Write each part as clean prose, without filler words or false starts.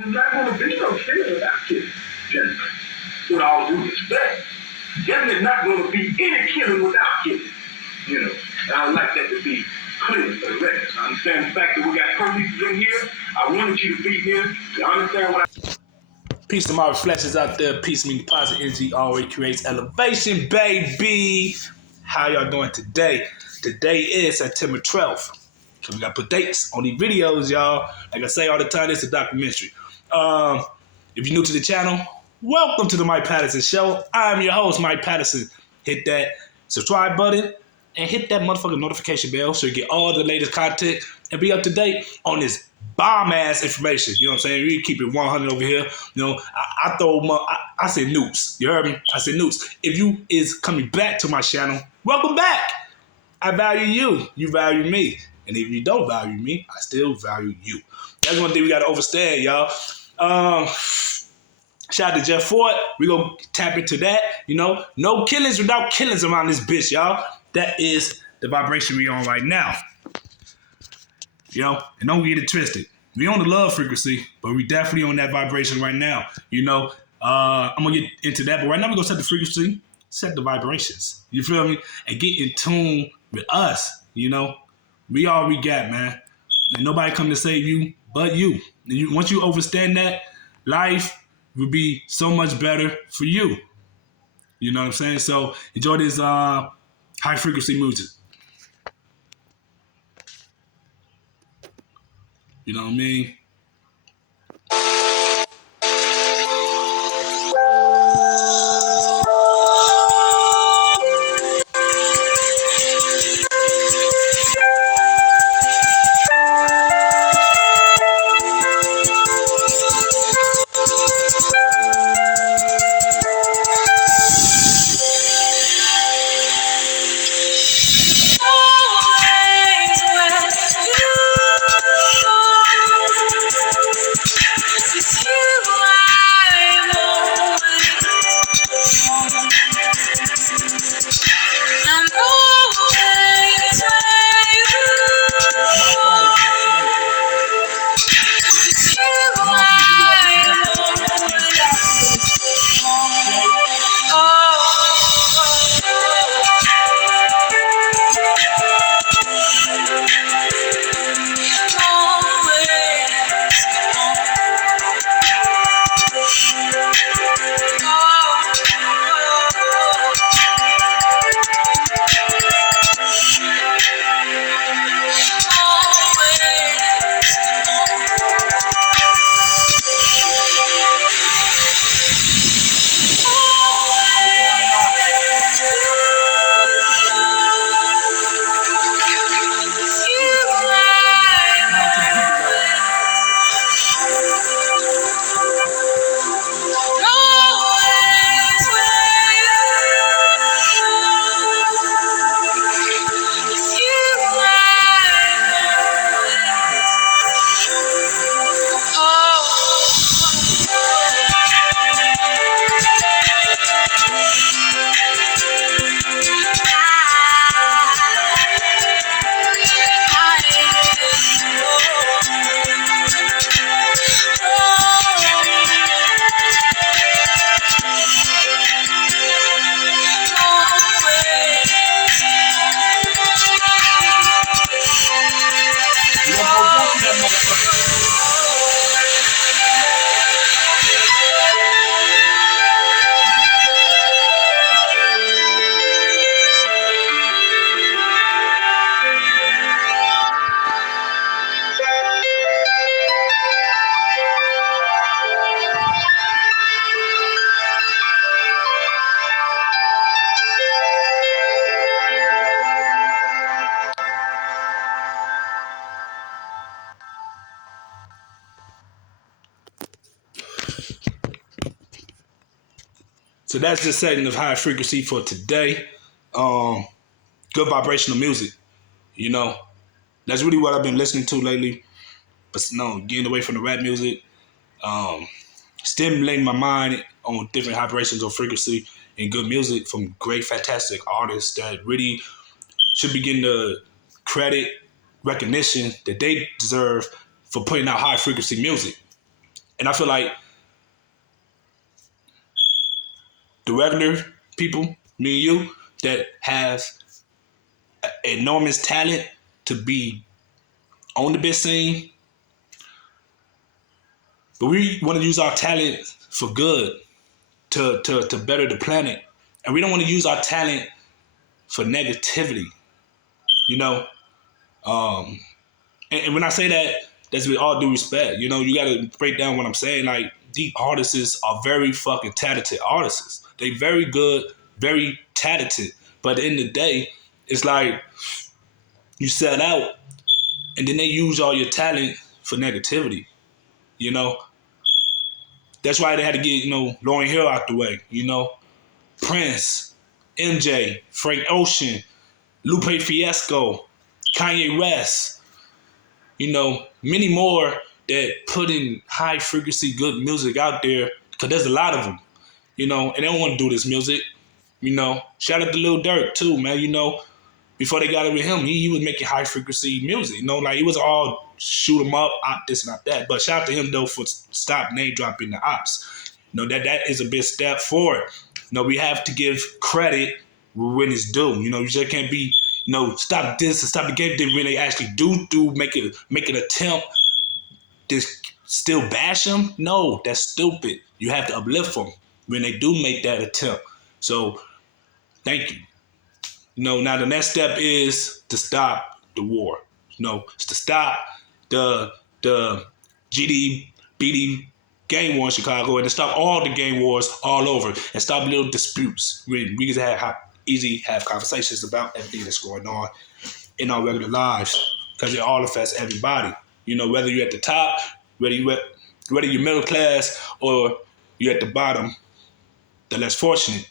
There's not going to be no killing without killing. Just with all due respect. Definitely not going to be any killing without killing. You know, and I would like that to be clear for the record. I understand the fact that we got police in here. I wanted you to be here to understand what I... Peace to my reflections out there. Peace meaning positive energy always creates elevation, baby. How y'all doing today? Today is September 12th. So we got to put dates on these videos, y'all. Like I say all the time, it's a documentary. If you're new to the channel, welcome to the Mike Patterson Show. I'm your host, Mike Patterson. Hit that subscribe button and hit that motherfucking notification bell so you get all the latest content and be up to date on this bomb-ass information. You know what I'm saying? We keep it 100 over here. You know, I say newts. You heard me? I say newts. If you is coming back to my channel, welcome back. I value you. You value me. And if you don't value me, I still value you. That's one thing we got to understand, y'all. Shout out to Jeff Ford. We gonna tap into that. You know, no killings without killings around this bitch, y'all. That is the vibration we on right now. You know, and don't get it twisted. We on the love frequency, but we definitely on that vibration right now. You know, I'm gonna get into that, but right now we're gonna set the frequency, set the vibrations. You feel me? And get in tune with us. You know, we all we got, man. And nobody come to save you but you. And once you understand that, life will be so much better for you. You know what I'm saying? So enjoy this high frequency music. You know what I mean? So that's the setting of high frequency for today. Good vibrational music. You know, that's really what I've been listening to lately. But no, getting away from the rap music, stimulating my mind on different vibrations of frequency and good music from great, fantastic artists that really should be getting the credit, recognition that they deserve for putting out high frequency music. And I feel like the regular people, me and you, that have enormous talent to be on the big scene, but we want to use our talent for good, to better the planet. And we don't want to use our talent for negativity, you know? And when I say that, that's with all due respect. You know, you got to break down what I'm saying. Like, these artists are very fucking talented artists. They very good, very talented. But at the end of the day, it's like you sell out and then they use all your talent for negativity, you know? That's why they had to get, Lauryn Hill out the way, Prince, MJ, Frank Ocean, Lupe Fiasco, Kanye West, many more that put in high frequency good music out there, because there's a lot of them, and they don't want to do this music, Shout out to Lil Durk too, man, before they got it with him, he was making high frequency music, like it was all shoot 'em up, op this and op that. But shout out to him though for stop name dropping the ops. That is a big step forward. We have to give credit when it's due. You just can't be, stop this and stop the game. Then when they actually do make an attempt, to still bash them. No, that's stupid. You have to uplift them when they do make that attempt. So, thank you. Now the next step is to stop the war. It's to stop the GD, BD gang war in Chicago, and to stop all the gang wars all over, and stop little disputes. We can have conversations about everything that's going on in our regular lives, because it all affects everybody. Whether you're at the top, whether you're middle class, or you're at the bottom, the less fortunate.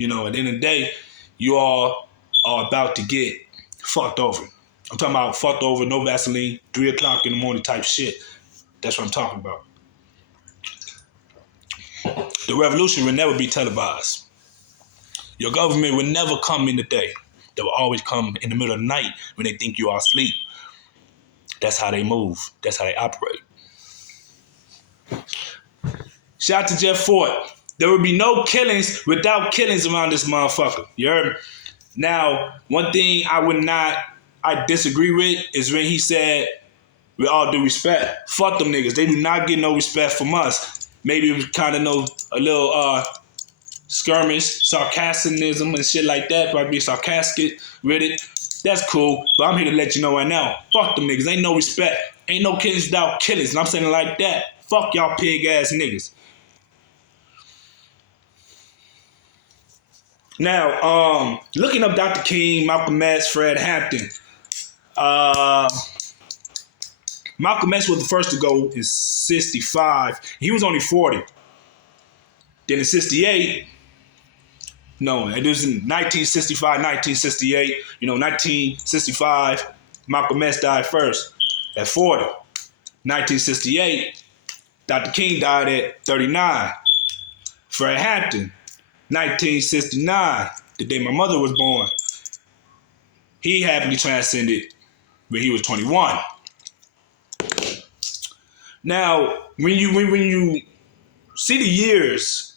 At the end of the day, you all are about to get fucked over. I'm talking about fucked over, no Vaseline, 3 o'clock in the morning type shit. That's what I'm talking about. The revolution will never be televised. Your government will never come in the day. They will always come in the middle of the night when they think you are asleep. That's how they move. That's how they operate. Shout out to Jeff Fort. There will be no killings without killings around this motherfucker. You heard me? Now, one thing I disagree with is when he said, with all due respect, fuck them niggas. They do not get no respect from us. Maybe it was kind of a little skirmish, sarcasm and shit like that. Might be sarcastic with it. That's cool. But I'm here to let you know right now, fuck them niggas. Ain't no respect. Ain't no killings without killings. And I'm saying it like that. Fuck y'all pig ass niggas. Now, looking up Dr. King, Malcolm X, Fred Hampton. Malcolm X was the first to go in 65. He was only 40. Then in 68, no, it was in 1965, 1968. 1965, Malcolm X died first at 40. 1968, Dr. King died at 39. Fred Hampton, 1969, the day my mother was born. He happily transcended when he was 21. Now, when you see the years,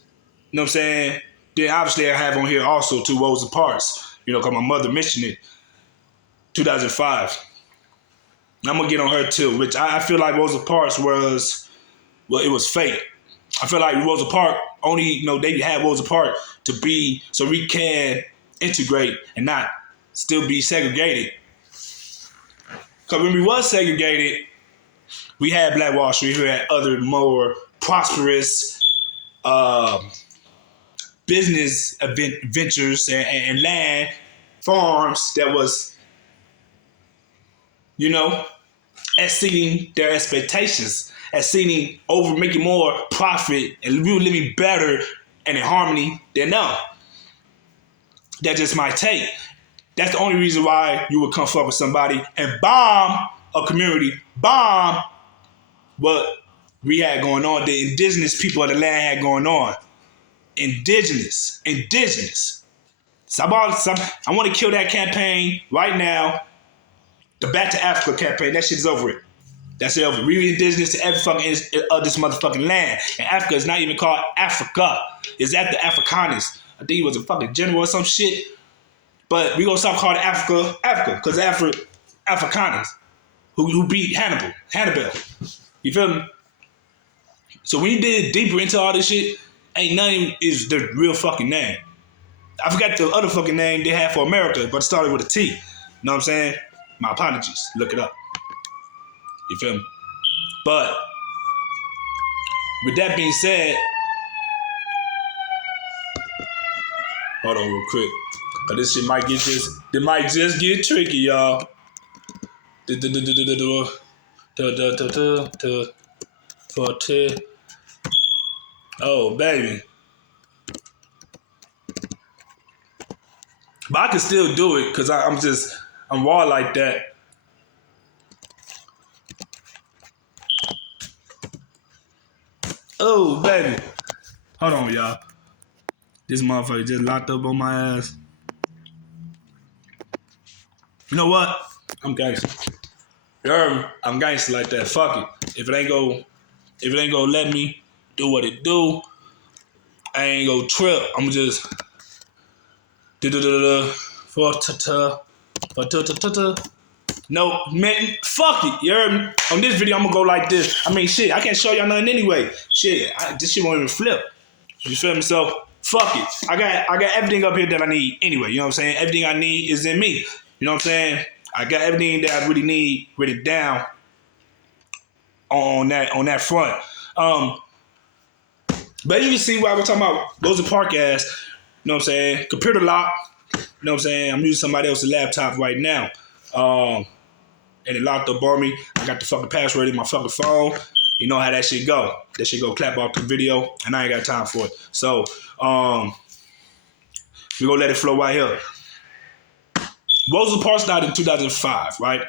you know what I'm saying? Then obviously I have on here also 2 Rosa Parks, because my mother mentioned it, 2005. I'm gonna get on her too, which I feel like Rosa Parks it was fake. I feel like Rosa Parks only, they had Rosa Parks to be, so we can integrate and not still be segregated. Because when we was segregated, we had Black Wall Street, we had other more prosperous business ventures and land, farms that was, exceeding their expectations, making more profit, and we were living better and in harmony than them. That's just my take. That's the only reason why you would come fuck with somebody and bomb a community, bomb what we had going on, the indigenous people of the land had going on. Indigenous. So I want to kill that campaign right now. The Back to Africa campaign, that shit is over it. That's it. We indigenous to every fucking of this motherfucking land. And Africa is not even called Africa. It's after Afrikaners. I think he was a fucking general or some shit. But we gonna stop calling Africa Africa, because Afrikaners who beat Hannibal. You feel me? So when you dig deeper into all this shit, ain't nothing is the real fucking name. I forgot the other fucking name they had for America, but it started with a T. You know what I'm saying? My apologies. Look it up. You feel me? But with that being said, hold on real quick. Cause this shit might just get tricky, y'all. Oh baby. But I can still do it because I'm raw like that. Oh, baby. Hold on, y'all. This motherfucker just locked up on my ass. You know what? I'm gangster. You heard me? I'm gangster like that. Fuck it. If it ain't gonna let me do what it do, I ain't gonna trip. I'm just no, man, fuck it. You heard me? On this video, I'm gonna go like this. I mean, shit, I can't show y'all nothing anyway. Shit, this shit won't even flip. You feel me? So, fuck it. I got everything up here that I need anyway. You know what I'm saying? Everything I need is in me. You know what I'm saying? I got everything that I really need written down on that front. But you can see what I was talking about. Those are Park ass. You know what I'm saying? Computer lock. You know what I'm saying? I'm using somebody else's laptop right now. And it locked up on me. I got the fucking password in my fucking phone. You know how that shit go. That shit go clap off the video, and I ain't got time for it. So, we gonna let it flow right here. Rosa Parks died in 2005, right?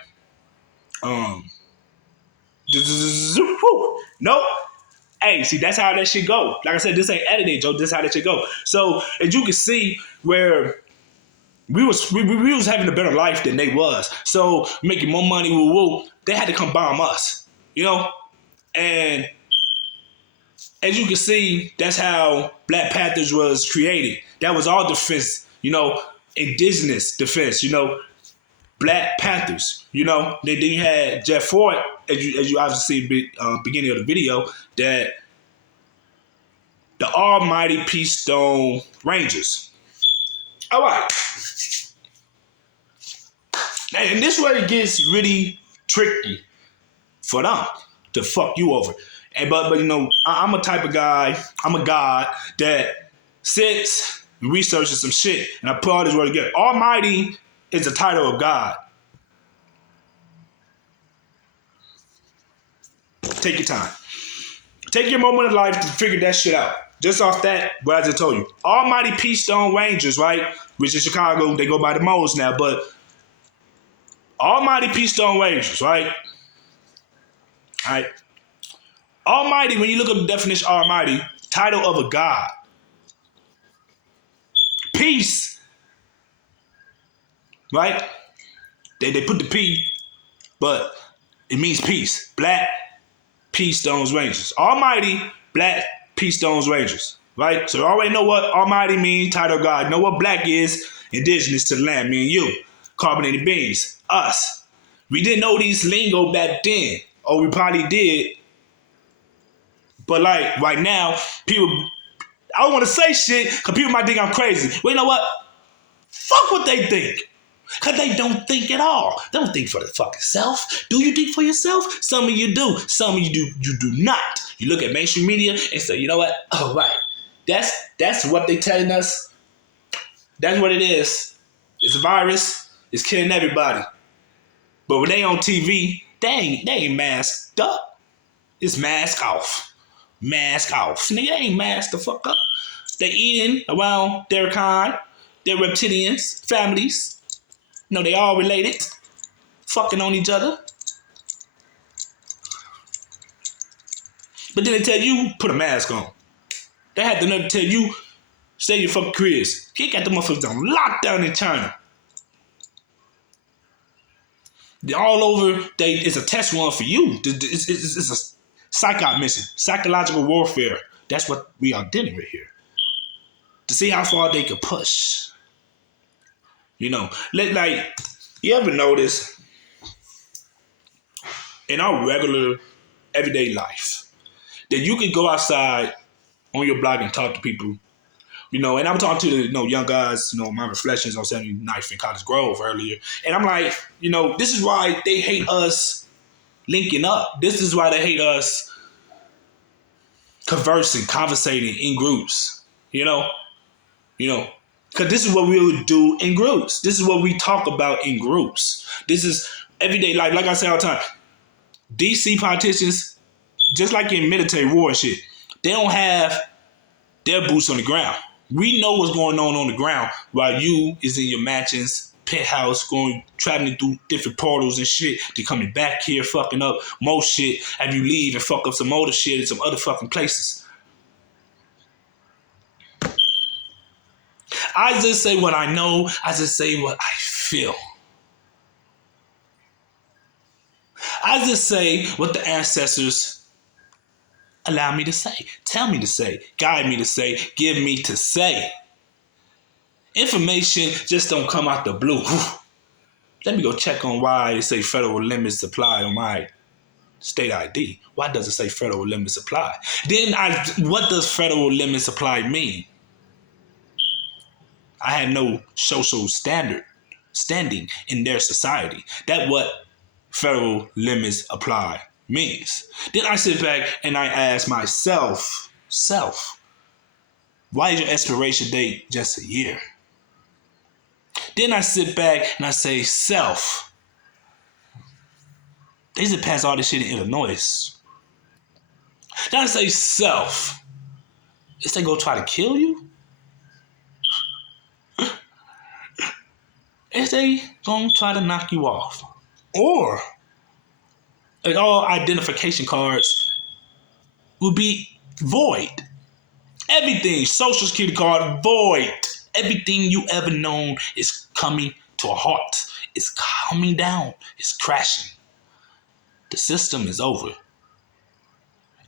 Nope. Hey, see, that's how that shit go. Like I said, this ain't edited, Joe. This how that shit go. So, as you can see, where we was having a better life than they was. So, making more money, woo, they had to come bomb us, you know? And as you can see, that's how Black Panthers was created. That was all defense, you know, indigenous defense, you know, Black Panthers, you know. Then you had Jeff Ford, as you obviously see beginning of the video, that the Almighty Peace Stone Rangers. All right. And this is where it gets really tricky for them to fuck you over. And but you know, I'm a type of guy, I'm a god that sits and researches some shit, and I put all this word together. Almighty is the title of God. Take your time. Take your moment of life to figure that shit out. Just off that, what I just told you. Almighty Peace Stone Rangers, right? Which is Chicago, they go by the Moles now, but Almighty Peace Stone Rangers, right? Alright. Almighty, when you look up the definition of Almighty, title of a God. Peace, right? They put the P, but it means peace. Black Peace Stones Rangers. Almighty Black Peace Stones Rangers, right? So you already know what Almighty means, title of God. You know what black is, indigenous to the land, me and you. Carbonated beings, us. We didn't know these lingo back then, or we probably did. But like right now, people, I don't want to say shit because people might think I'm crazy. Well, you know what? Fuck what they think. Because they don't think at all. They don't think for the fucking self. Do you think for yourself? Some of you do. Some of you do not. You look at mainstream media and say, you know what? Oh, right. That's what they telling us. That's what it is. It's a virus. It's killing everybody. But when they on TV, they ain't masked up. It's mask off. Mask off. Nigga, they ain't masked the fuck up. They eating around their kind. They're reptilians, families. No, they all related. Fucking on each other. But then they tell you, put a mask on. They had the nerve to tell you, stay in your fucking careers. He got the motherfuckers on lockdown in China. All over, it's a test run for you. It's a psychological warfare. That's what we are dealing with here. To see how far they can push. Like, you ever notice in our regular everyday life that you could go outside on your block and talk to people, and I'm talking to the young guys, my reflections on 79th and College Grove earlier, and I'm like, this is why they hate us linking up. This is why they hate us conversating in groups, because this is what we would do in groups. This is what we talk about in groups. This is everyday life. Like I say all the time, DC politicians, just like in military war and shit, they don't have their boots on the ground. We know what's going on the ground while you is in your mansions, penthouse, traveling through different portals and shit, to coming back here, fucking up more shit, and you leave and fuck up some other shit in some other fucking places. I just say what I know. I just say what I feel. I just say what the ancestors allow me to say, tell me to say, guide me to say, give me to say. Information just don't come out the blue. Let me go check on why it say federal limits apply on my state ID. Why does it say federal limits apply? Then what does federal limits apply mean? I had no social standing in their society. That what federal limits apply means. Then I sit back and I ask myself, why is your expiration date just a year? Then I sit back and I say, self, they just passed all this shit in Illinois. Then I say, self, is they gonna try to kill you? Is they gonna try to knock you off? Or all identification cards will be void. Everything, social security card, void. Everything you ever known is coming to a halt. It's coming down. It's crashing. The system is over.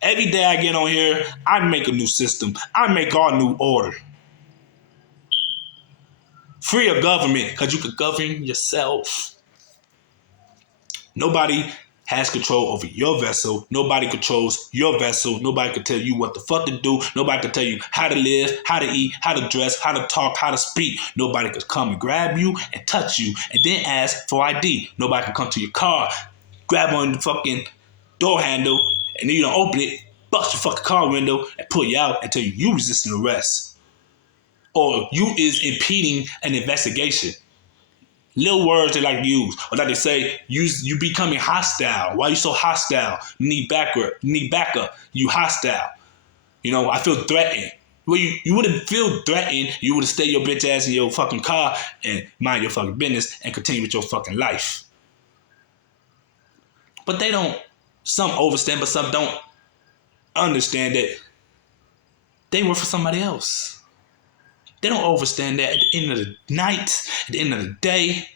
Every day I get on here, I make a new system. I make our new order. Free of government, because you can govern yourself. Nobody has control over your vessel. Nobody controls your vessel. Nobody can tell you what the fuck to do. Nobody can tell you how to live, how to eat, how to dress, how to talk, how to speak. Nobody can come and grab you and touch you and then ask for ID. Nobody can come to your car, grab on the fucking door handle, and then you don't open it, bust your fucking car window and pull you out and tell you resisting arrest. Or you is impeding an investigation. Little words they like to use. Or like they say, you becoming hostile. Why you so hostile? You need backup. You hostile. I feel threatened. Well, you wouldn't feel threatened. You would have stayed your bitch ass in your fucking car and mind your fucking business and continue with your fucking life. But they don't. Some overstand, but some don't understand that they work for somebody else. They don't understand that at the end of the night, at the end of the day,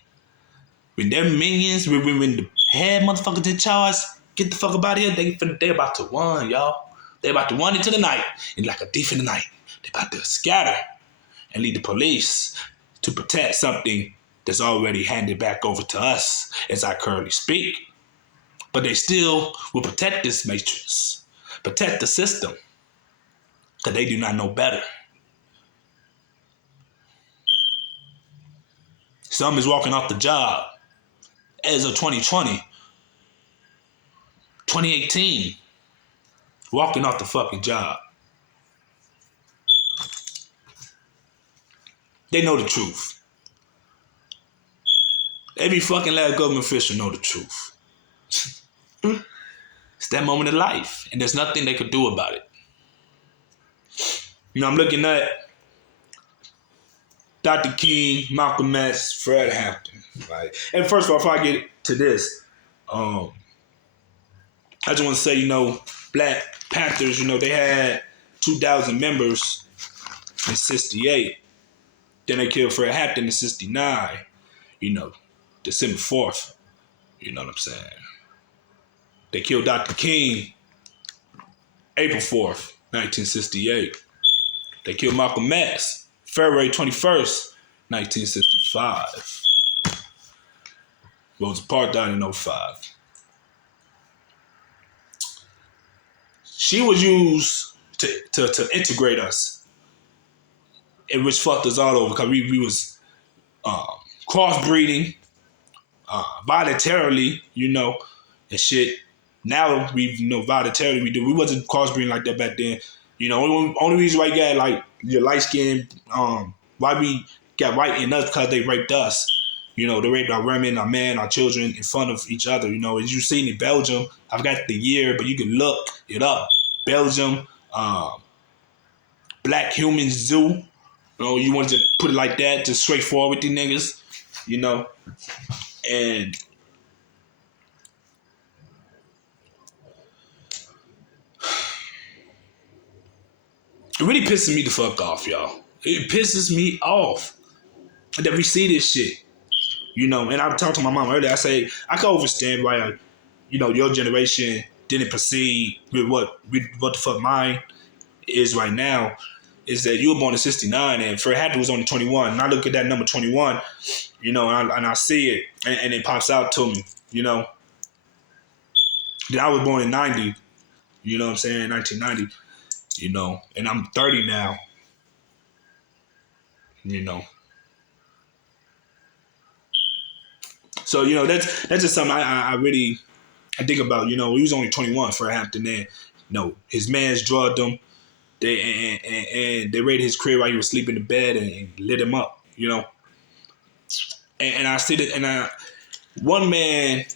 when their minions, when the head motherfuckers in charge, get the fuck up out of here, they about to run, y'all. They about to run into the night, and like a thief in the night. They about to scatter and lead the police to protect something that's already handed back over to us as I currently speak. But they still will protect this matrix, protect the system, because they do not know better. Some is walking off the job as of 2020, 2018, walking off the fucking job. They know the truth. Every fucking last government official know the truth. It's that moment of life, and there's nothing they could do about it. I'm looking at Dr. King, Malcolm X, Fred Hampton. Right? And first of all, before I get to this, I just want to say, Black Panthers, they had 2,000 members in 68. Then they killed Fred Hampton in 69, December 4th, You know what I'm saying? They killed Dr. King April 4th, 1968. They killed Malcolm X February 21st, 1965. Rosa Parks died in '05. She was used to integrate us, and which fucked us all over because we was um, crossbreeding voluntarily, and shit. Now we voluntarily we wasn't crossbreeding like that back then. Only reason why you got like your light skin, why we got white in us because they raped us. They raped our women, our men, our children in front of each other. As you seen in Belgium, I forgot the year, but you can look it up. Belgium, Black Human Zoo. You want to put it like that, just straightforward with these niggas, and it really pisses me the fuck off, y'all. It pisses me off that we see this shit. And I talked to my mom earlier. I say, I can understand why, your generation didn't proceed with what the fuck mine is right now. Is that you were born in '69 and Fred Hampton was only 21. And I look at that number 21, and I see it and it pops out to me, That I was born in '90, you know what I'm saying, 1990, and I'm 30 now, So that's just something I really think about. He was only 21 for Hampton. Then his man's drugged him. And they raided his crib while he was sleeping in bed and lit him up. And I see that. And one man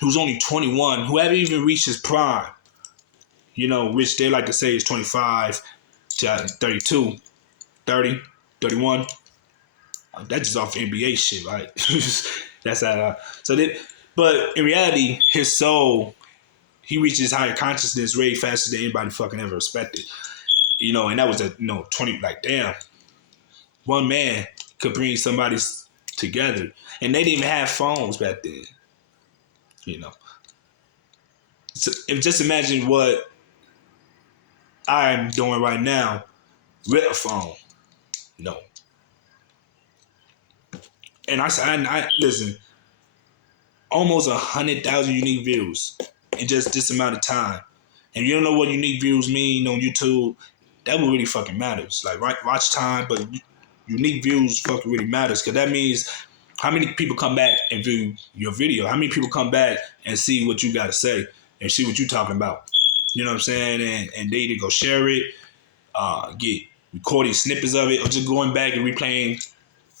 who's only 21, who haven't even reached his prime, which they like to say is 25 to 32, 30, 31. That's just off NBA shit, right? That's how. But in reality, his soul, he reaches higher consciousness way faster than anybody fucking ever expected. And that was 20. Like, damn, one man could bring somebody together, and they didn't even have phones back then. So just imagine what I'm doing right now with a phone. And I listen. Almost 100,000 unique views in just this amount of time. And you don't know what unique views mean on YouTube, that would really fucking matters. Like watch time, but unique views fucking really matters because that means how many people come back and view your video. How many people come back and see what you got to say and see what you're talking about. You know what I'm saying? And they either go share it, get recording snippets of it, or just going back and replaying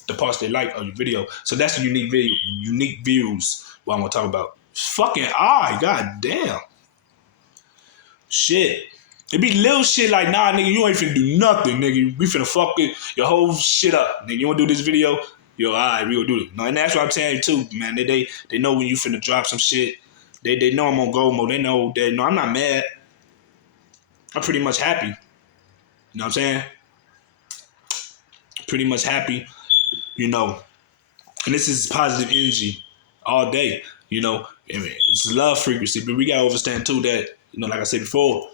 the parts they like of your video. So that's the unique views what I want to talk about. Fucking god damn. Shit. It be little shit like, nah, nigga, you ain't finna do nothing, nigga. We finna fuck your whole shit up. Nigga, you wanna do this video? Yo, alright, we gonna do it. No, and that's what I'm telling you too, man. They know when you finna drop some shit. They know I'm on go mode. They know that I'm not mad. I'm pretty much happy. You know what I'm saying? Pretty much happy. And this is positive energy all day, it's love frequency, but we gotta understand too that, like I said before,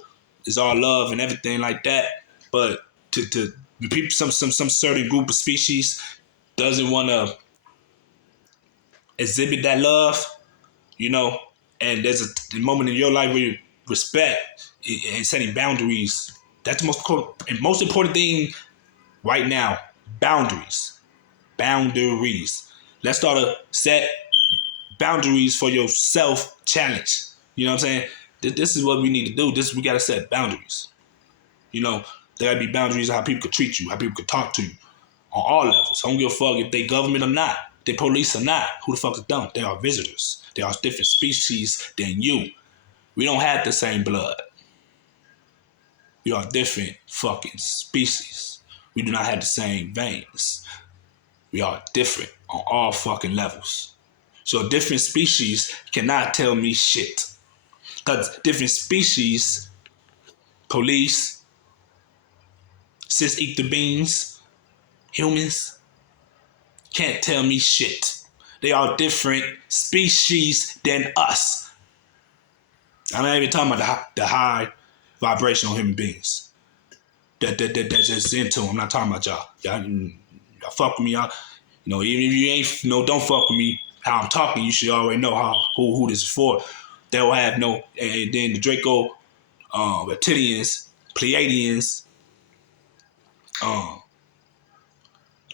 it's all love and everything like that. But to people, some certain group of species doesn't want to exhibit that love, and there's a moment in your life where you respect and setting boundaries. That's the most important thing right now. Boundaries. Let's start to set boundaries for your self-challenge. You know what I'm saying? This is what we need to do. We got to set boundaries. There got to be boundaries of how people could treat you, how people could talk to you on all levels. I don't give a fuck if they government or not, they police or not. Who the fuck is dumb? They are visitors. They are different species than you. We don't have the same blood. We are different fucking species. We do not have the same veins. We are different on all fucking levels. So different species cannot tell me shit. Because different species, police, cis eat the beans, humans, can't tell me shit. They are different species than us. I'm not even talking about the high vibrational human beings. That's just into them. I'm not talking about y'all. Y'all fuck with me, y'all. Even if you ain't, don't fuck with me. How I'm talking, you should already know who this is for. They will have no, and then the Draco, reptilians, Pleiadians,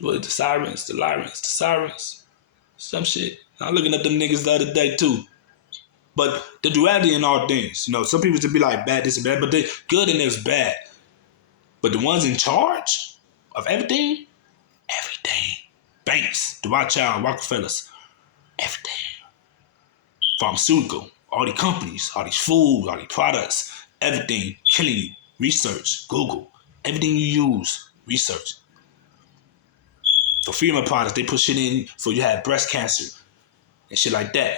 what the sirens, some shit. I'm looking at them niggas the other day too. But the duality in all things, some people just be like bad, this and bad, but they good and there's bad. But the ones in charge of everything, banks, the Rothschild, Rockefellers, everything, pharmaceutical, all these companies, all these foods, all these products, everything killing you. Research, Google, everything you use, research. For female products, they put shit in for you have breast cancer and shit like that.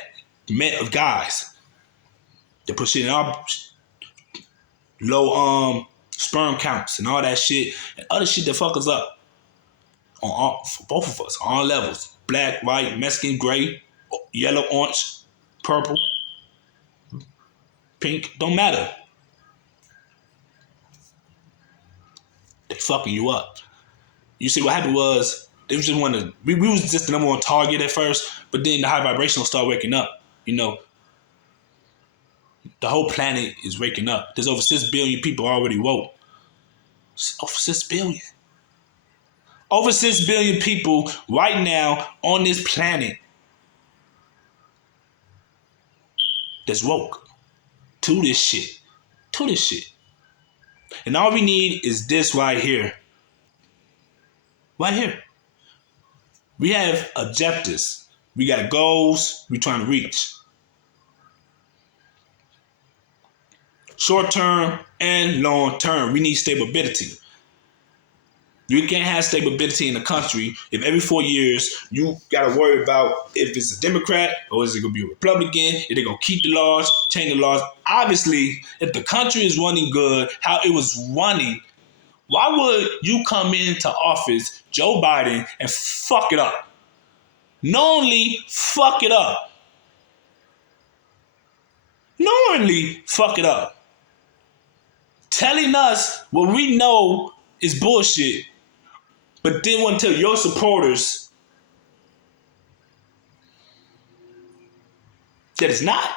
Men of guys, they put shit in our low sperm counts and all that shit and other shit that fuck us up for both of us, on all levels. Black, white, Mexican, gray, yellow, orange, purple, pink, don't matter. They fucking you up. You see what happened was they was just we was just the number one target at first, but then the high vibrational start waking up. The whole planet is waking up. There's over 6 billion people already woke. Over 6 billion. Over 6 billion people right now on this planet that's woke to this shit. And all we need is this right here. Right here. We have objectives. We got goals we're trying to reach. Short term and long term. We need stability. You can't have stability in the country if every 4 years you gotta worry about if it's a Democrat or is it gonna be a Republican, if they're gonna keep the laws, change the laws. Obviously, if the country is running good, how it was running, why would you come into office, Joe Biden, and fuck it up? Knowingly fuck it up. Telling us what we know is bullshit, but then want to tell your supporters that it's not.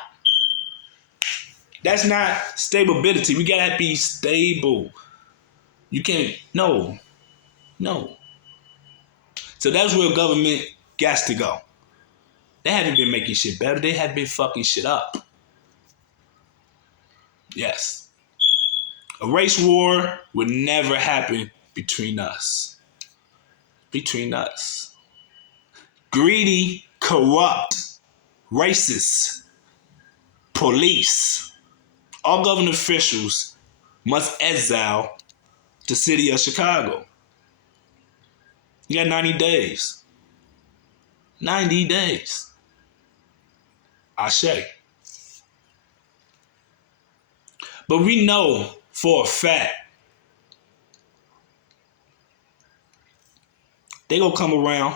That's not stability. We gotta be stable. You can't, no. So that's where government got to go. They haven't been making shit better. They have been fucking shit up. Yes. A race war would never happen between us. Greedy, corrupt, racist, police, all government officials must exile the city of Chicago. You got 90 days. 90 days. Ashe. But we know for a fact they gonna come around.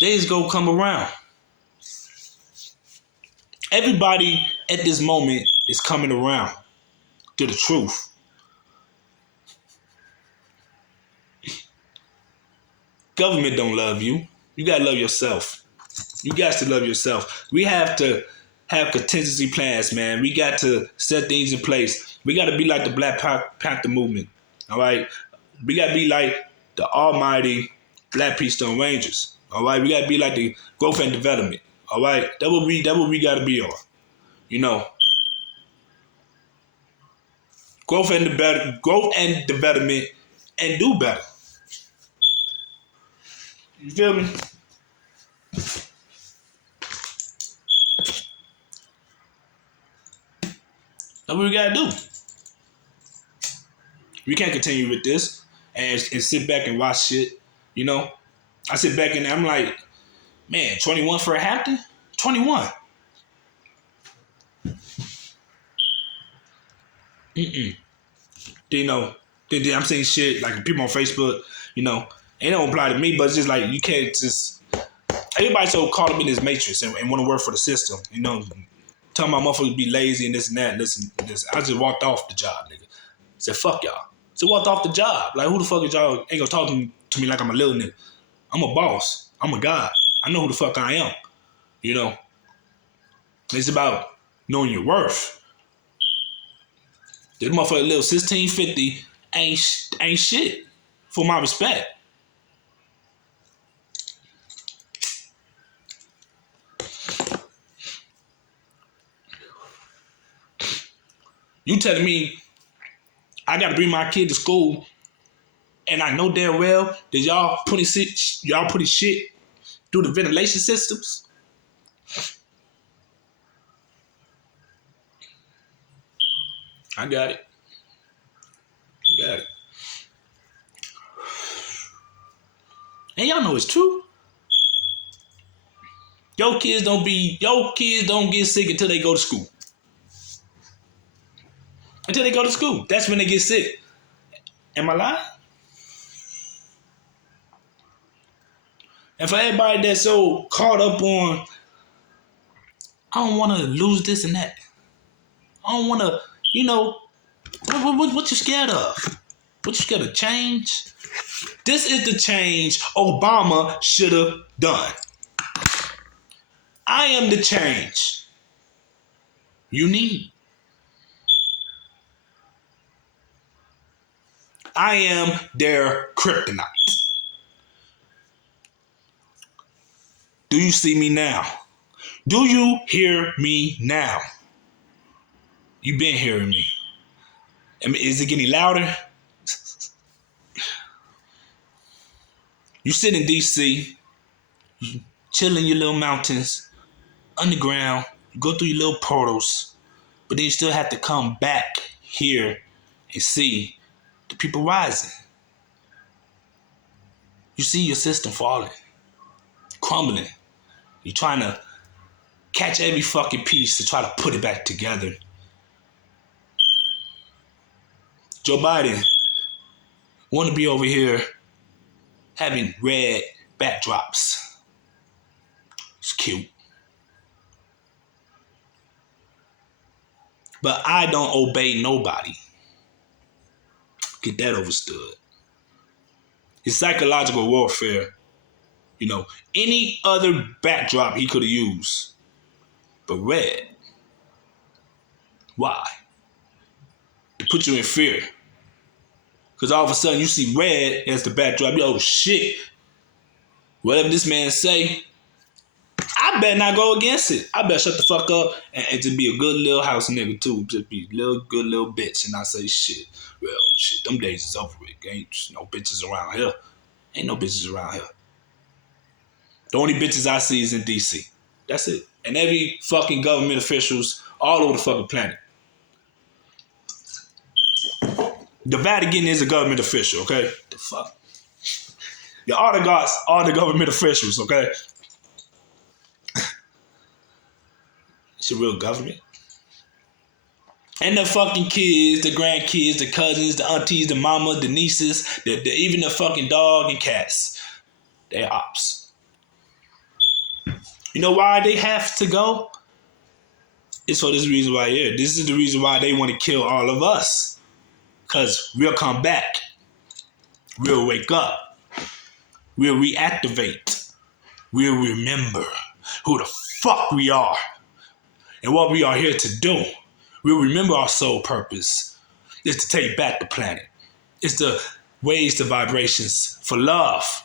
They just gonna come around. Everybody at this moment is coming around to the truth. Government don't love you. You gotta love yourself. You got to love yourself. We have to have contingency plans, man. We got to set things in place. We got to be like the Black Panther movement, all right? We got to be like the almighty Black Peace Stone Rangers, all right? We got to be like the growth and development, all right? That what we got to be on, Growth and development, and do better. You feel me? That's what we gotta do. We can't continue with this and sit back and watch shit. I sit back and I'm like, man, 21 for a Hampton? 21. I'm saying shit like people on Facebook, it don't apply to me, but it's just like you can't just Everybody so caught up in this matrix and want to work for the system. You know, telling my motherfuckers to be lazy and this and that. Listen, I just walked off the job, nigga. Said, fuck y'all. So walked off the job. Like, who the fuck is y'all ain't gonna talk to me like I'm a little nigga? I'm a boss. I'm a god. I know who the fuck I am. You know? It's about knowing your worth. This motherfucker little 1650 ain't shit for my respect. You telling me I gotta bring my kid to school and I know damn well that y'all putting shit through the ventilation systems? I got it. Got it. And y'all know it's true. Your kids don't get sick until they go to school. Until they go to school. That's when they get sick. Am I lying? And for everybody that's so caught up on, I don't want to lose this and that. I don't want to, what you scared of? What you scared of? Change? This is the change Obama should have done. I am the change you need. I am their kryptonite. Do you see me now? Do you hear me now? You've been hearing me. I mean, is it getting louder? You sit in DC, you chill in your little mountains, underground, you go through your little portals, but then you still have to come back here and see the people rising. You see your system falling, crumbling. You're trying to catch every fucking piece to try to put it back together. Joe Biden want to be over here having red backdrops. It's cute. But I don't obey nobody. Get that overstood. It's psychological warfare. You know, any other backdrop he could have used. But red. Why? To put you in fear. Because all of a sudden you see red as the backdrop. Oh shit. Whatever this man say, I better not go against it. I better shut the fuck up and just be a good little house nigga too. Just be a good little bitch and not say shit. Well, shit, them days is over with. Ain't no bitches around here. Ain't no bitches around here. The only bitches I see is in DC. That's it. And every fucking government officials all over the fucking planet. The Vatican is a government official, okay? The fuck? The oligarchs are the government officials, okay? It's a real government. And the fucking kids, the grandkids, the cousins, the aunties, the mama, the nieces, even the fucking dog and cats. They're ops. You know why they have to go? It's for this reason right here. This is the reason why they want to kill all of us. Because we'll come back. We'll wake up. We'll reactivate. We'll remember who the fuck we are and what we are here to do. We'll remember our sole purpose is to take back the planet. It's to raise the vibrations for love.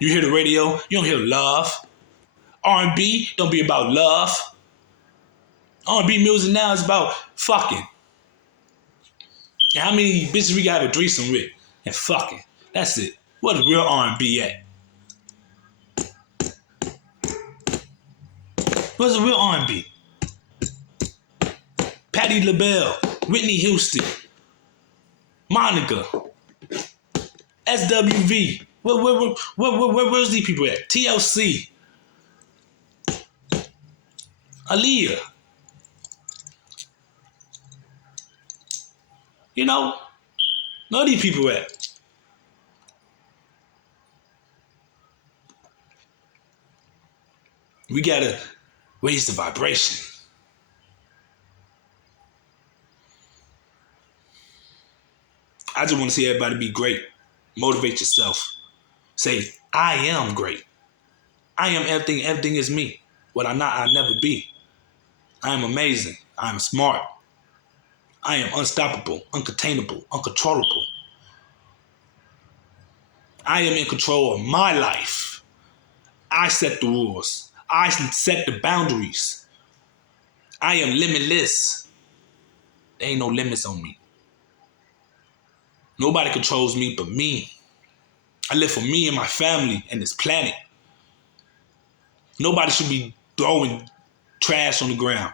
You hear the radio, you don't hear love. R&B don't be about love. R&B music now is about fucking. And how many bitches we got a threesome with? And fucking. That's it. What is real R&B at? What's a real R&B? Patti LaBelle, Whitney Houston, Monica, SWV. Where's these people at? TLC, Aaliyah. You know, none of these people at. We gotta raise the vibration. I just want to see everybody be great. Motivate yourself. Say, I am great. I am everything. Everything is me. What I'm not, I'll never be. I am amazing. I am smart. I am unstoppable, uncontainable, uncontrollable. I am in control of my life. I set the rules. I set the boundaries. I am limitless. There ain't no limits on me. Nobody controls me but me. I live for me and my family and this planet. Nobody should be throwing trash on the ground.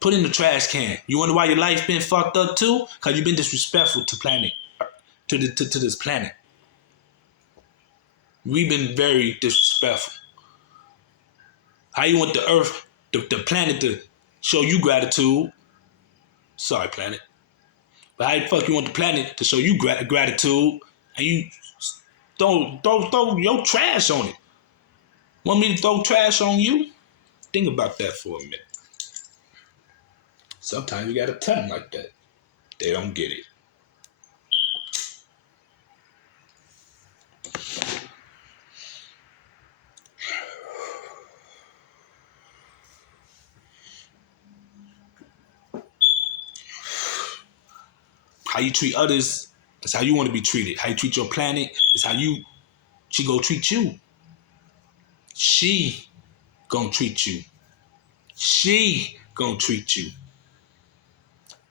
Put in the trash can. You wonder why your life been fucked up too? Because you've been disrespectful to planet, to this planet. We've been very disrespectful. How you want the earth, the planet to show you gratitude? Sorry, planet. But how the fuck you want the planet to show you gratitude and you throw your trash on it? Want me to throw trash on you? Think about that for a minute. Sometimes you gotta tell them like that. They don't get it. How you treat others, that's how you want to be treated. How you treat your planet is how she gonna treat you. She gonna treat you. She gonna treat you.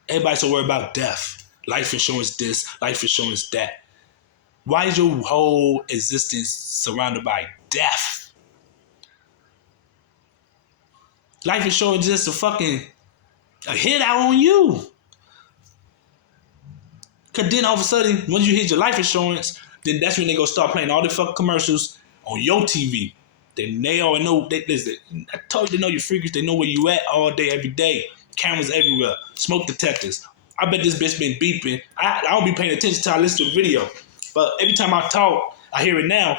Everybody's so worried about death. Life insurance this, life insurance that. Why is your whole existence surrounded by death? Life insurance is just a hit out on you. Cause then all of a sudden, once you hit your life insurance, then that's when they gonna start playing all the fucking commercials on your TV. Then they already know. Listen, I told you they know your freakers. They know where you at all day, every day. Cameras everywhere. Smoke detectors. I bet this bitch been beeping. I don't be paying attention till I listen to the video. But every time I talk, I hear it now.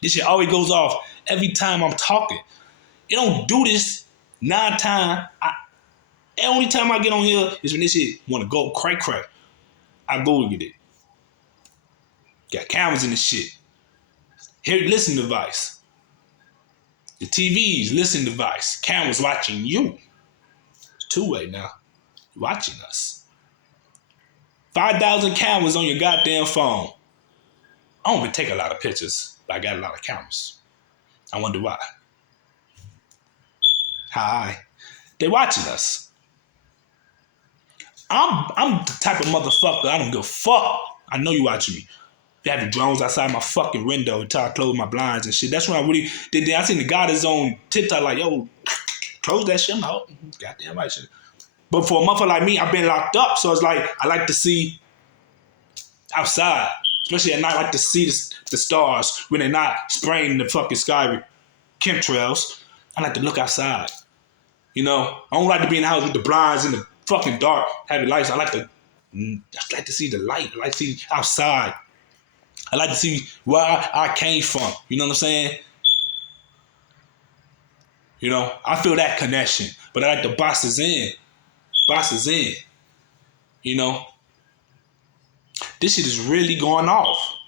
This shit always goes off every time I'm talking. It don't do this 9 times. The only time I get on here is when this shit want to go crack. I go get it. Got cameras in this shit. Here, listen device. The TV's listen device. Cameras watching you. It's 2-way now. Watching us. 5,000 cameras on your goddamn phone. I don't even take a lot of pictures, but I got a lot of cameras. I wonder why. Hi. They watching us. I'm the type of motherfucker, I don't give a fuck. I know you watching me. They have the drones outside my fucking window until I close my blinds and shit. That's when I really did. I seen the guy that's on TikTok like, yo, close that shit out. Goddamn right shit. But for a motherfucker like me, I've been locked up, so it's like I like to see outside, especially at night. I like to see the stars when they're not spraying the fucking sky with chemtrails. I like to look outside. You know, I don't like to be in the house with the blinds in the fucking dark, having lights. I like to see the light. I like to see outside. I like to see where I came from. You know what I'm saying? You know, I feel that connection. But I like the bosses in. Bosses in. You know? This shit is really going off.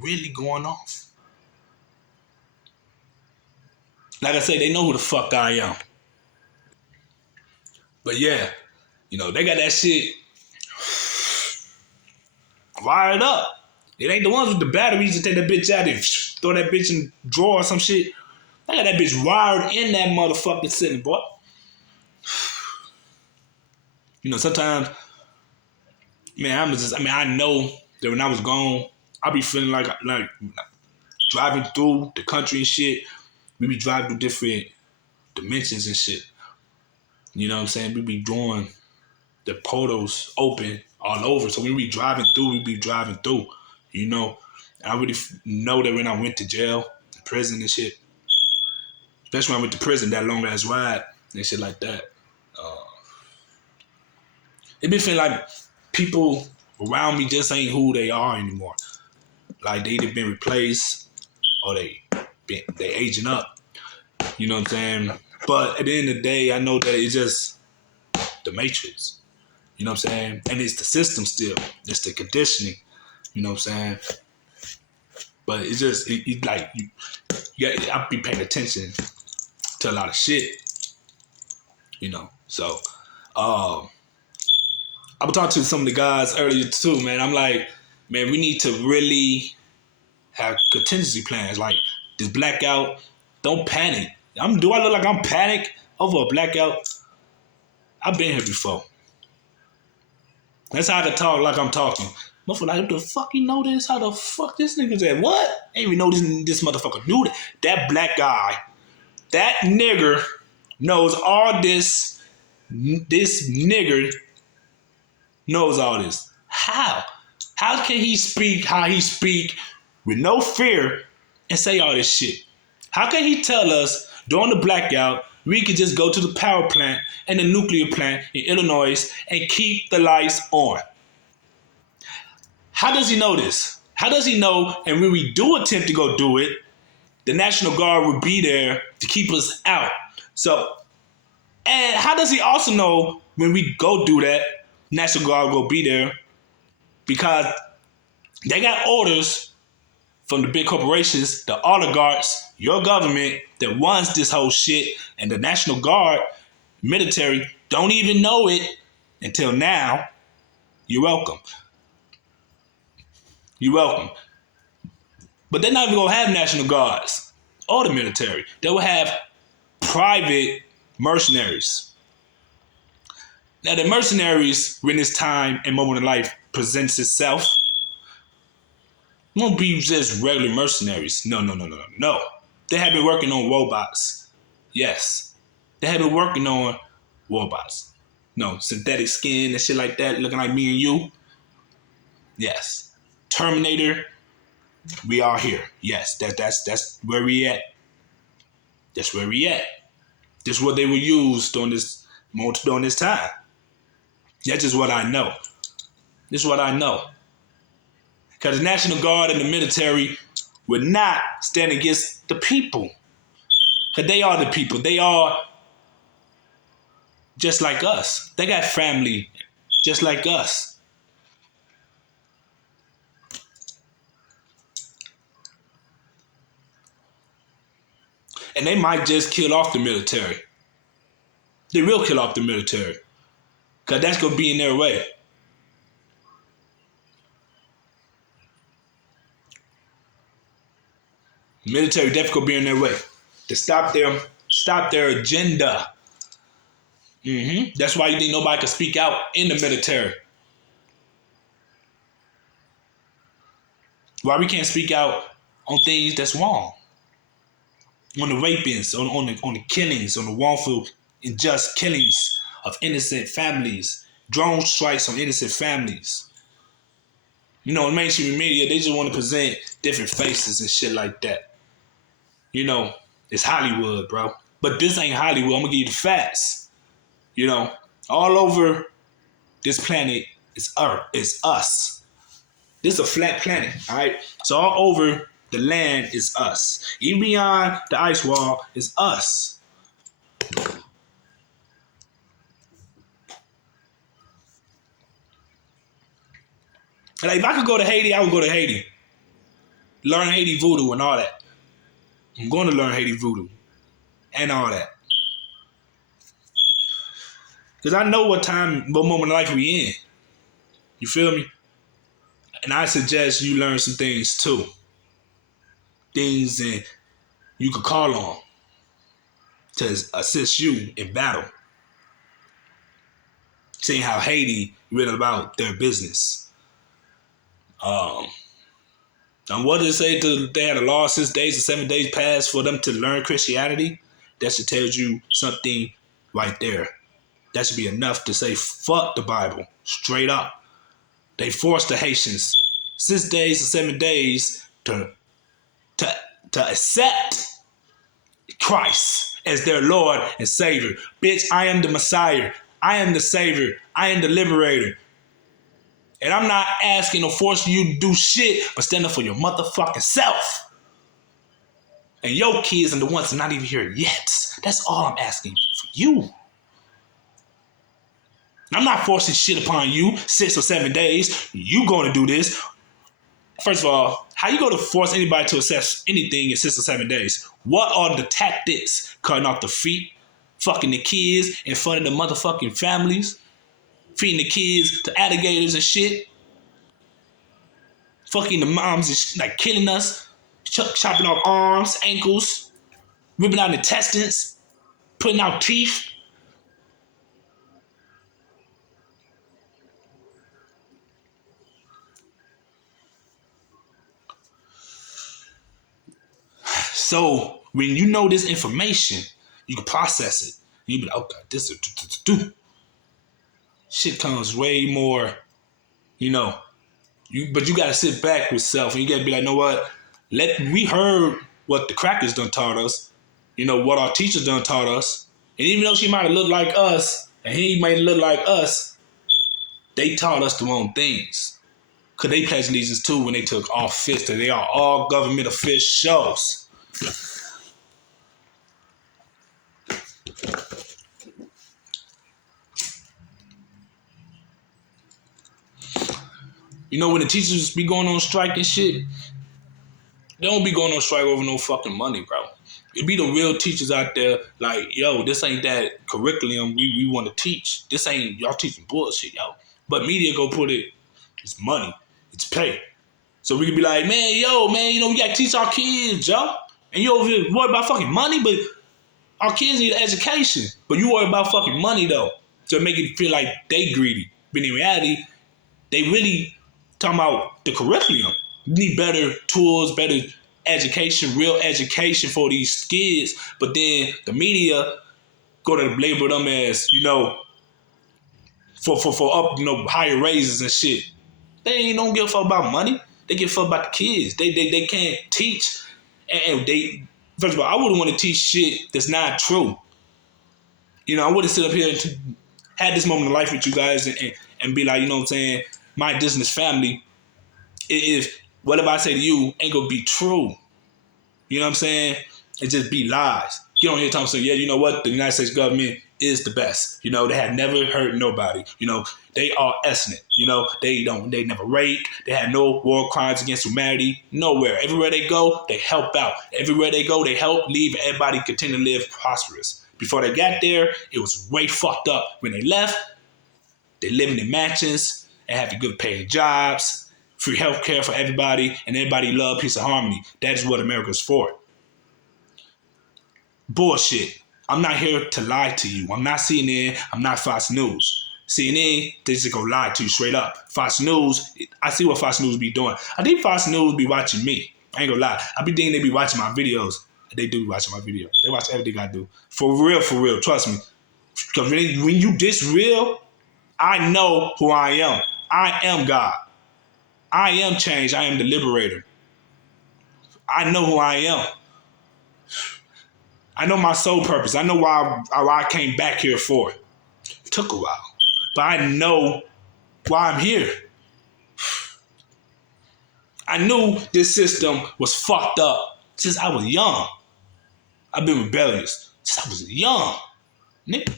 Really going off. Like I say, they know who the fuck I am. But yeah, you know, they got that shit wired up. It ain't the ones with the batteries that take that bitch out and throw that bitch in the drawer or some shit. I got that bitch wired in that motherfucking sitting, boy. You know, sometimes, man, I know that when I was gone, I be feeling like driving through the country and shit. We be driving through different dimensions and shit. You know what I'm saying? We be drawing the portals open all over. So when we driving through, you know. I really know that when I went to jail, prison and shit, especially when I went to prison, that long ass ride and shit like that. It been feeling like people around me just ain't who they are anymore. Like they either been replaced or they aging up. You know what I'm saying? But at the end of the day, I know that it's just the matrix. You know what I'm saying? And it's the system still. It's the conditioning. You know what I'm saying? But it's just, like, I be paying attention to a lot of shit. You know? So, I was talking to some of the guys earlier too, man. I'm like, man, we need to really have contingency plans. Like, this blackout, don't panic. Do I look like I'm panicked over a blackout? I've been here before. That's how to talk like I'm talking. Motherfucker, like, what the fuck you know this? How the fuck this nigga's at? What? I didn't even know this motherfucker knew that. That black guy, that nigger knows all this. This nigger knows all this. How? How can he speak how he speak with no fear and say all this shit? How can he tell us during the blackout we could just go to the power plant and the nuclear plant in Illinois and keep the lights on? How does he know this? How does he know, and when we do attempt to go do it, the National Guard will be there to keep us out? So, and how does he also know when we go do that, National Guard will be there? Because they got orders from the big corporations, the oligarchs, your government that runs this whole shit, and the National Guard, military, don't even know it until now. You're welcome. You're welcome. But they're not even gonna have National Guards or the military. They will have private mercenaries. Now the mercenaries, when this time and moment in life presents itself, won't be just regular mercenaries. No. They have been working on robots. Yes. They have been working on robots. No, synthetic skin and shit like that, looking like me and you. Yes. Terminator, we are here. Yes, that's where we at. That's where we at. This is what they will use during this time. That's just what I know. This is what I know. Because the National Guard and the military would not stand against the people. Because they are the people. They are just like us. They got family just like us. And they might just kill off the military. They will kill off the military. Because that's going to be in their way. Military definitely going to be in their way. To stop their agenda. That's why you think nobody can speak out in the military. Why we can't speak out on things that's wrong. On the rapings, on the killings, on the wrongful, unjust killings of innocent families, drone strikes on innocent families. You know, in mainstream media, they just want to present different faces and shit like that. You know, it's Hollywood, bro. But this ain't Hollywood. I'm gonna give you the facts. You know, all over this planet is Earth, is us. This is a flat planet, all right? So all over the land is us. Even beyond the ice wall is us. Like, if I could go to Haiti, I would go to Haiti. Learn Haiti voodoo and all that. I'm going to learn Haiti voodoo and all that. Because I know what moment of life we in. You feel me? And I suggest you learn some things too. Things that you could call on to assist you in battle. Seeing how Haiti went about their business. And what did it say? They had a law 6 days or 7 days passed for them to learn Christianity? That should tell you something right there. That should be enough to say, fuck the Bible, straight up. They forced the Haitians 6 days or 7 days to accept Christ as their Lord and Savior. Bitch, I am the Messiah. I am the Savior. I am the Liberator. And I'm not asking or forcing you to do shit, but stand up for your motherfucking self. And your kids and the ones that are not even here yet. That's all I'm asking for you. I'm not forcing shit upon you 6 or 7 days. You going to do this. First of all, how you going to force anybody to assess anything in 6 or 7 days? What are the tactics? Cutting off the feet, fucking the kids in front of the motherfucking families, feeding the kids to alligators and shit, fucking the moms and like killing us, chopping off arms, ankles, ripping out intestines, putting out teeth. So when you know this information, you can process it. You be like, okay, this is shit comes way more, you know. But you gotta sit back with self and you gotta be like, you know what? We heard what the crackers done taught us, you know, what our teachers done taught us. And even though she might have looked like us, and he might look like us, they taught us the wrong things. Cause they pledged allegiance too when they took office. They are all government officials. You know, when the teachers be going on strike and shit, they don't be going on strike over no fucking money, bro. It be the real teachers out there like, yo, this ain't that curriculum we want to teach. This ain't, y'all teaching bullshit, yo. But media go put it, it's money, it's pay. So we can be like, man, yo, man, you know, we got to teach our kids, yo. And you over here worry about fucking money, but our kids need education. But you worry about fucking money, though, to make it feel like they greedy. But in reality, they really talking about the curriculum. You need better tools, better education, real education for these kids. But then the media go to label them as, you know, for up, you know, higher raises and shit. They don't give a fuck about money. They give a fuck about the kids. They can't teach. And they, first of all, I wouldn't want to teach shit that's not true. You know, I wouldn't sit up here and have this moment of life with you guys and be like, you know what I'm saying, my business family, if whatever I say to you ain't gonna be true. You know what I'm saying? It just be lies. Get on here talking saying, yeah, you know what? The United States government is the best. You know, they have never hurt nobody. You know, they are excellent. You know, they never raped. They had no war crimes against humanity. Nowhere. Everywhere they go, they help out. Everywhere they go, they help leave everybody continue to live prosperous. Before they got there, it was way fucked up. When they left, they living in mansions and having good paying jobs, free healthcare for everybody, and everybody love peace and harmony. That is what America's for. Bullshit. I'm not here to lie to you. I'm not CNN. I'm not Fox News. CNN, they just gonna lie to you straight up. Fox News, I see what Fox News be doing. I think Fox News be watching me. I ain't gonna lie. I be thinking they be watching my videos. They do be watching my videos. They watch everything I do. For real. Trust me. Because when you this real, I know who I am. I am God. I am change. I am the liberator. I know who I am. I know my sole purpose. I know why I came back here for. It took a while. But I know why I'm here. I knew this system was fucked up since I was young. I've been rebellious since I was young. Nigga.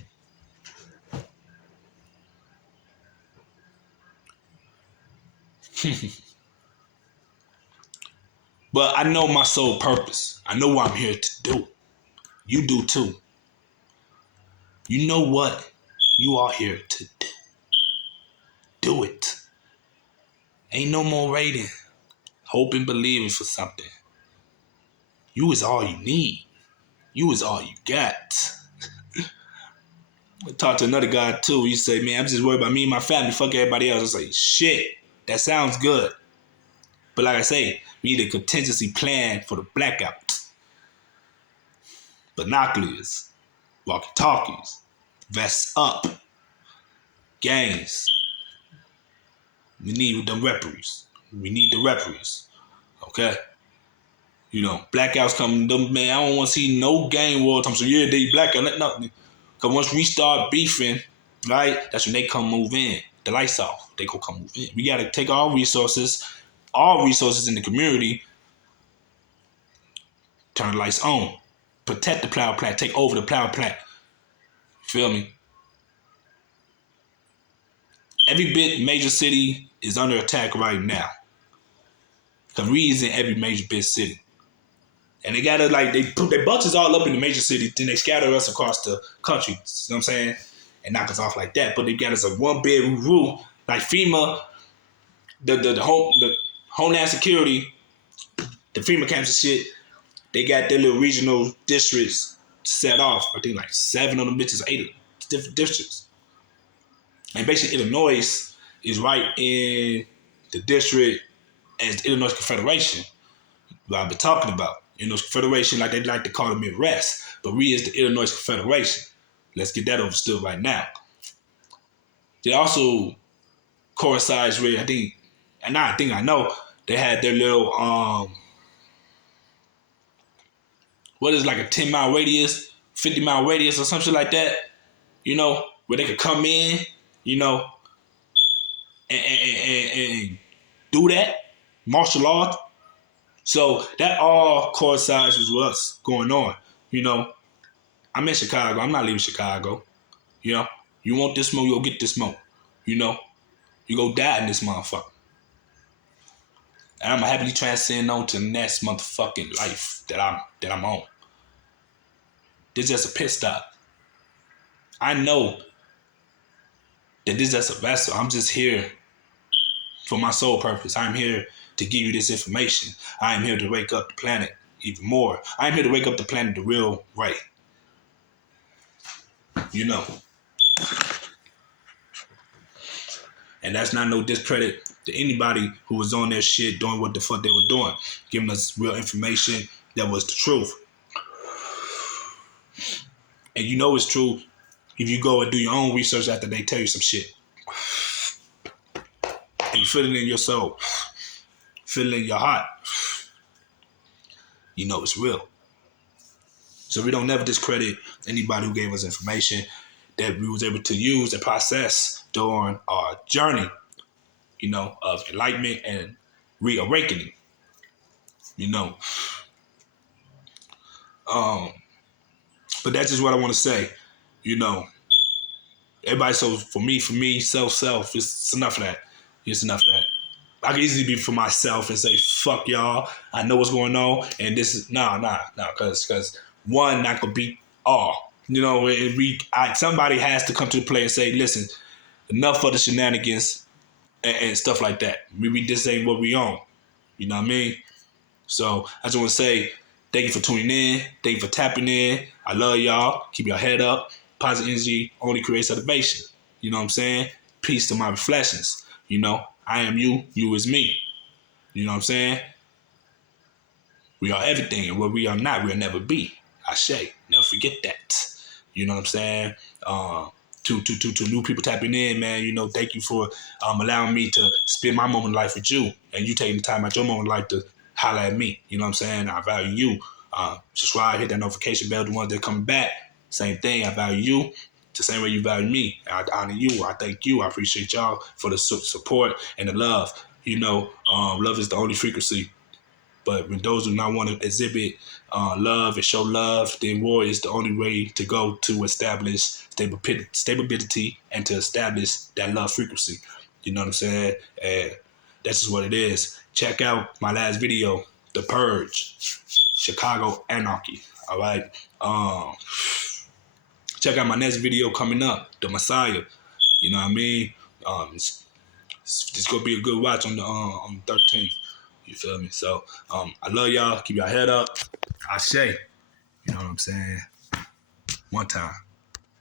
But I know my sole purpose. I know what I'm here to do. You do too. You know what you are here to do. Do it. Ain't no more waiting. Hoping, believing for something. You is all you need. You is all you got. I talked to another guy too. He said, man, I'm just worried about me and my family. Fuck everybody else. I was like, shit, that sounds good. But like I say, we need a contingency plan for the blackout. Binoculars, walkie-talkies, vests up, gangs. We need them referees. We need the referees. Okay? You know, blackouts coming, man, I don't want to see no gang war. I'm saying, yeah, they blackout. Nothing. Because once we start beefing, right, that's when they come move in. The lights off. They go come move in. We got to take all resources in the community, turn the lights on, protect the power plant, take over the power plant. Feel me? Every big major city is under attack right now. The reason every major big city. And they gotta they put their bunches all up in the major city, then they scatter us across the country. You know what I'm saying? And knock us off like that. But they got us a one big rule, like FEMA, the Homeland Security, the FEMA camps and shit. They got their little regional districts set off. I think like 7 of them bitches, 8 different districts. And basically Illinois is right in the district as the Illinois Confederation, what I've been talking about. Illinois Confederation, like they like to call the Midwest, but we is the Illinois Confederation. Let's get that understood right now. They also coincides with, I know, they had their little, what is like a 10-mile radius, 50-mile radius or something like that, where they could come in, and do that, martial law. So that all coincides with what's going on. I'm in Chicago. I'm not leaving Chicago. You want this smoke, you'll get this smoke. You go die in this motherfucker. And I'm gonna happily transcend on to the next motherfucking life that I'm on. This is just a pit stop. I know that this is just a vessel. I'm just here for my sole purpose. I'm here to give you this information. I am here to wake up the planet even more. I'm here to wake up the planet the real way. And that's not no discredit to anybody who was on their shit doing what the fuck they were doing, giving us real information that was the truth. And it's true if you go and do your own research after they tell you some shit. And you feel it in your soul, feel it in your heart. It's real. So we don't never discredit anybody who gave us information that we was able to use and process during our journey, of enlightenment and reawakening. But that's just what I want to say. Everybody, so for me, self, it's enough of that. It's enough of that. I can easily be for myself and say, fuck y'all, I know what's going on, and this is, because one not gonna beat all. Somebody has to come to the play and say, listen, enough of the shenanigans and stuff like that. Maybe this ain't what we on. You know what I mean? So I just want to say thank you for tuning in. Thank you for tapping in. I love y'all. Keep your head up. Positive energy only creates elevation. You know what I'm saying? Peace to my reflections. I am you. You is me. You know what I'm saying? We are everything, and what we are not, we'll never be. Ashe. Never forget that. You know what I'm saying? To new people tapping in, man, thank you for allowing me to spend my moment of life with you, and you taking the time out your moment of life to holler at me. You know what I'm saying? I value you. Subscribe, hit that notification bell, the ones that are coming back. Same thing, I value you the same way you value me. I honor you. I thank you. I appreciate y'all for the support and the love. Love is the only frequency. But when those do not want to exhibit love and show love, then war is the only way to go to establish stability and to establish that love frequency. You know what I'm saying? And that's just what it is. Check out my last video, The Purge, Chicago Anarchy. All right. Check out my next video coming up, The Messiah. You know what I mean? It's gonna be a good watch on the 13th. You feel me? So I love y'all. Keep your head up. Ashe. You know what I'm saying? One time.